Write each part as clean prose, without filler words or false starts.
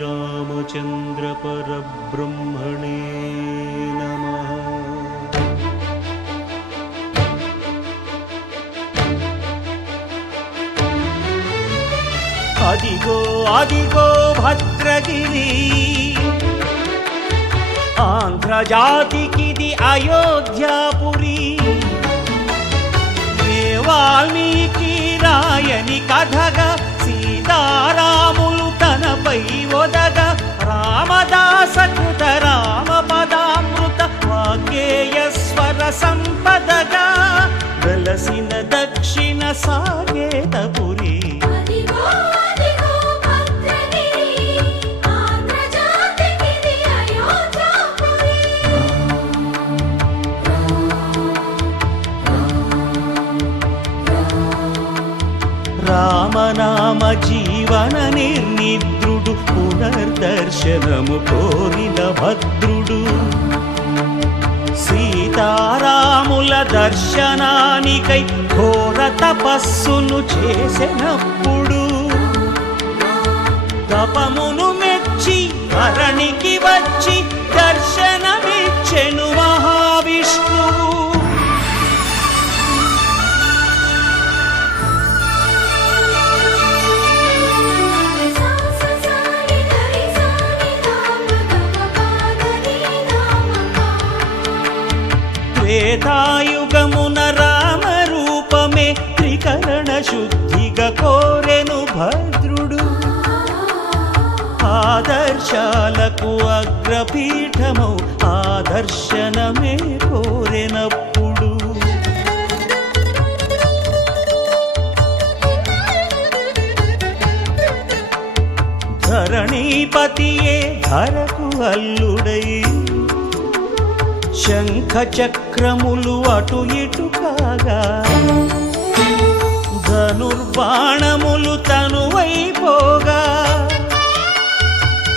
श्रीरामचंद्र परब्रह्मणे नमः। अदिगो अदिगो भद्रगिरि आंध्र जातिकिदि अयोध्यापुरी ये वाल्मीकि रायनि कथगा सीतारामुलु तनपै ओदगा रामदास कृत रामपदामृत वाग्गेय स्वर संपदगा वेलसिन दक्षिण साकेतपुरी రామనామ జీవన నిర్నిద్రుడు పునర్దర్శనము కోరిన భద్రుడు సీతారాముల దర్శనానికై ఘోర తపస్సును చేసినప్పుడు తపమును మెచ్చి ధరణికి వచ్చి దర్శనమిచ్చెను మహావిష్ణువు. త్రేతాయుగమున రామ రూపమే త్రికరణ శుద్ధిగా కోరెను భద్రుడు ఆదర్శాలకు అగ్రపీఠమౌ ఆదర్శనమే కోరెనప్పుడు ధరణీపతియే ధరకు అల్లుడై శంఖ చక్రములు అటు ఇటు కాగా ధనుర్బాణములు తనువైపోగా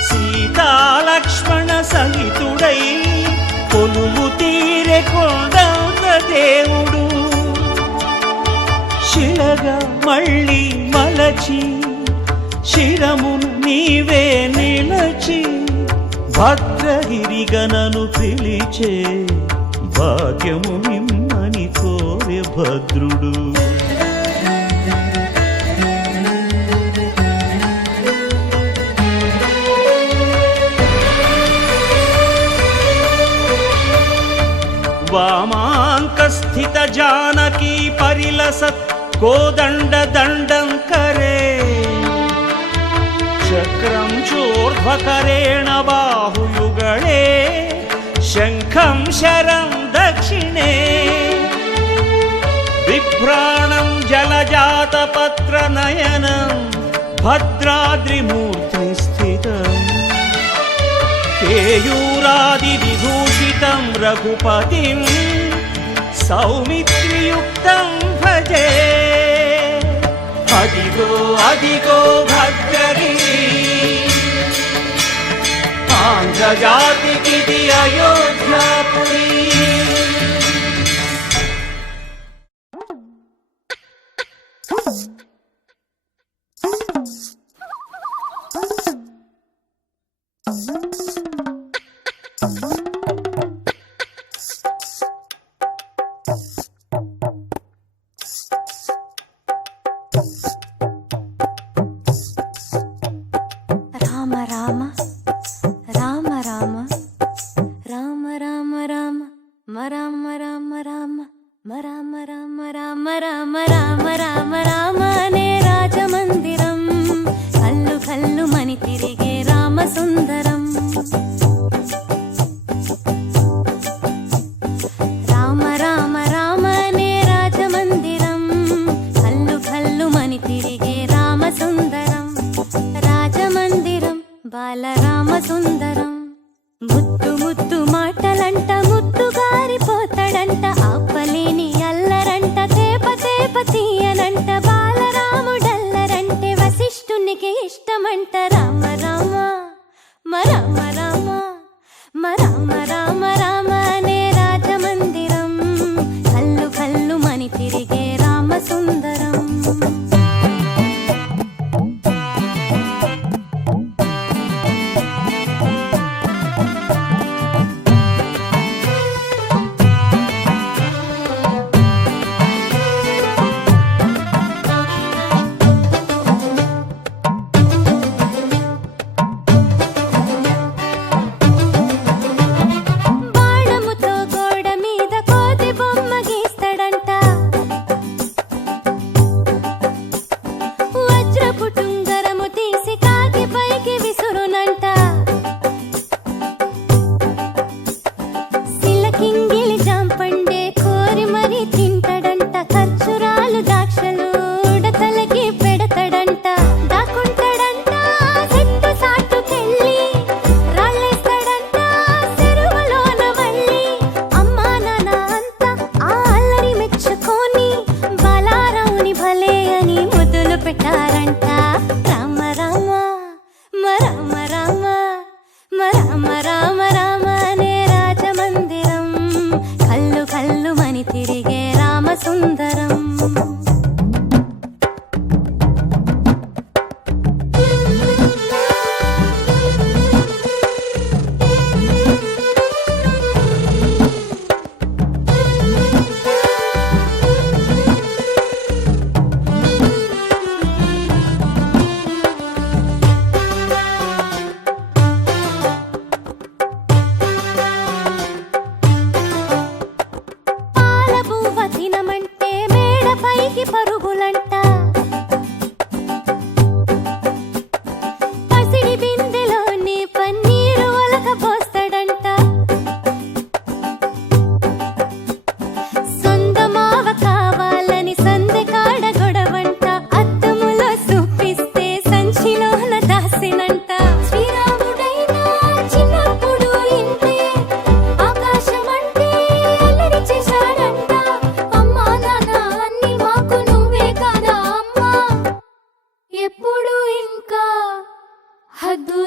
సీతాలక్ష్మణ సహితుడై కొలువు తీరె కొండంత దేవుడు శిలగా మళ్ళీ మలచి శిరమును నీవే నిలచి భద్రగిరిగనను పిలిచే భాగ్యము నిమ్మని కోరె భద్రుడు. వామాంకస్థిత జానకీ పరిలసత్ కోదండ దండం కరే చక్రం చోర్ధ్వకరేణ బాహుయుగళే శంఖం శరం దక్షిణే బిభ్రాణం జలజాతపత్ర నయనం భద్రాద్రిమూర్తి స్థితం కేయూరాది విభూషితం రఘుపతిం సౌమిత్రియుక్తం భజే. అదిగో అదిగో భద్రగిరి ఆంధ్ర జాతికిది అయోధ్యాపురి. తీయనంట బాలరాముడల్లరంటే వశిష్ఠునికి ఇష్ట ఇష్టమంట రామ రామ రామ రామ రామ రామ రామ అనే రాజమందిరం కల్లు కల్లు మని తిరిగే రామ సుందరం పెట్టారంట రామ రామ రామ రామ రామ రామ రామ అనే రాజమందిరం కల్లు కల్లు మని తిరిగే రామ సుందరం పరుగులంట పసిడి బిందెలోని పన్నీరు ఒలక పోస్తాడంట సొందమావ కావాలని సందె కాడ గొడవంట అద్దములో చూపిస్తే సంచిలోన దాసినంట శ్రీరాముడైనా చిన్నప్పుడు ఇంతే ఆకాశమంటే అల్లరి చేశాడంట అమ్మా నాన్న అన్ని మాకు నువ్వే కదా అమ్మా ఎప్పుడు ఇంకా హద్దు